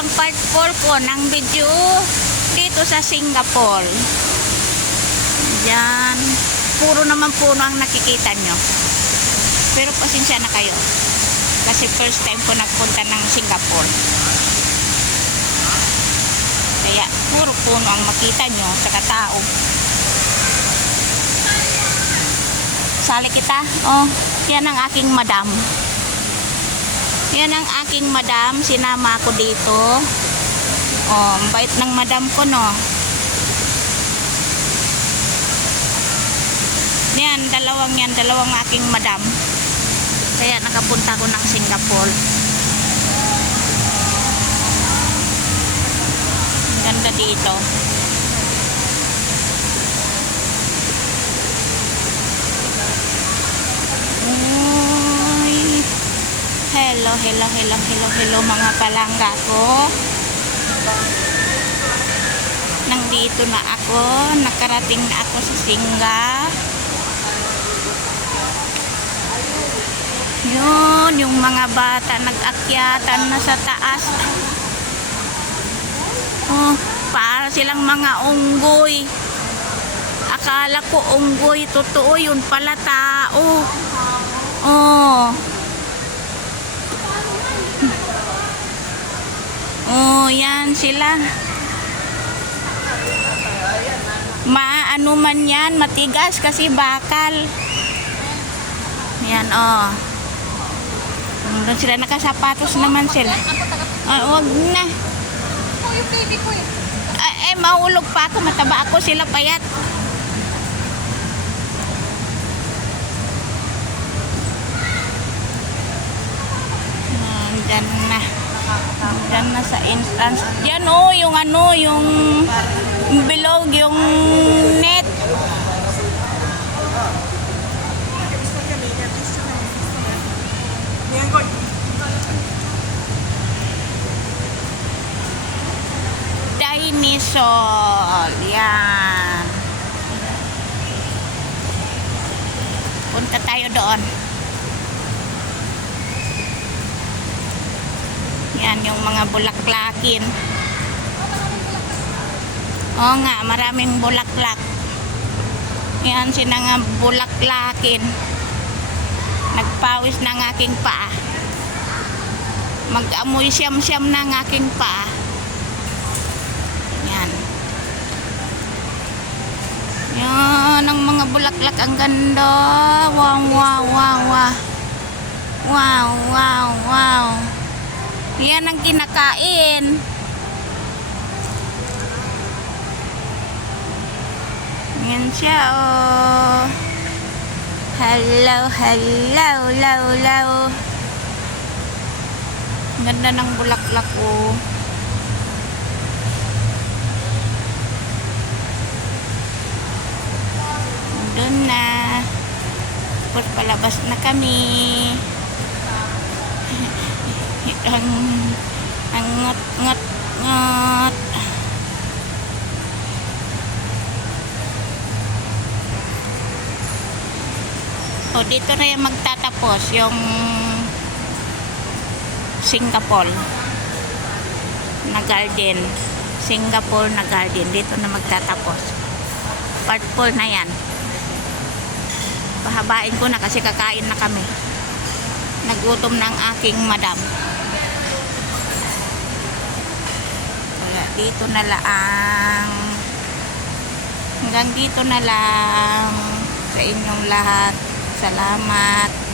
ang part 4 ko ng video dito sa Singapore. Yan. Puro naman puno ang nakikita nyo. Pero pasensya na kayo. Kasi first time ko nagpunta ng Singapore. Kaya puro puno ang makita nyo sa katao. Sali kita. Oh, yan ang aking madam. Yan ang aking madam. Sinama ako dito. Oh, ang bait ng madam ko, no. Yan, dalawang aking madam. Kaya nakapunta ko ng Singapore. Ang ganda dito. Uy. Hello mga palangga ko. Nandito na ako. Nakarating na ako sa Singa. Yun, yung mga bata nag-akyatan na sa taas. Oh, para silang mga unggoy. Akala ko unggoy, totoo yun pala tao. Oh. Oh, yan sila. Maano man yan, matigas kasi bakal. Yan, oh. Doon sila nakasapatos naman sila. Wag na. Yung baby ko eh. Mahulog pa ako. Mataba ako. Sila payat. Diyan na. Diyan na sa entrance. Diyan oh, yung ano, yung bilog, yung net. Dinosaur. Yan. Punta tayo doon. Yan yung mga bulaklakin. Oo nga, maraming bulaklak. Yan sila nga bulaklakin. Nagpawis na ng aking paa. Mag-amoy siyam-siyam na ng aking paa. Yan. Yan ang mga bulaklak. Ang ganda. Wow, wow, wow, wow. Wow, wow, wow. Yan ang kinakain. Yan siya, oh. Hello. Ganda ng bulaklak, oh. Doon na. Tapos palabas na kami. Ang ngot. O, dito na yung magtatapos yung Singapore na garden. Singapore na garden. Dito na magtatapos. Part 4 na yan. Pahabain ko na kasi kakain na kami. Nagutom na ang aking madam. Kaya dito na lang. Hanggang dito na lang sa inyong lahat. Salamat.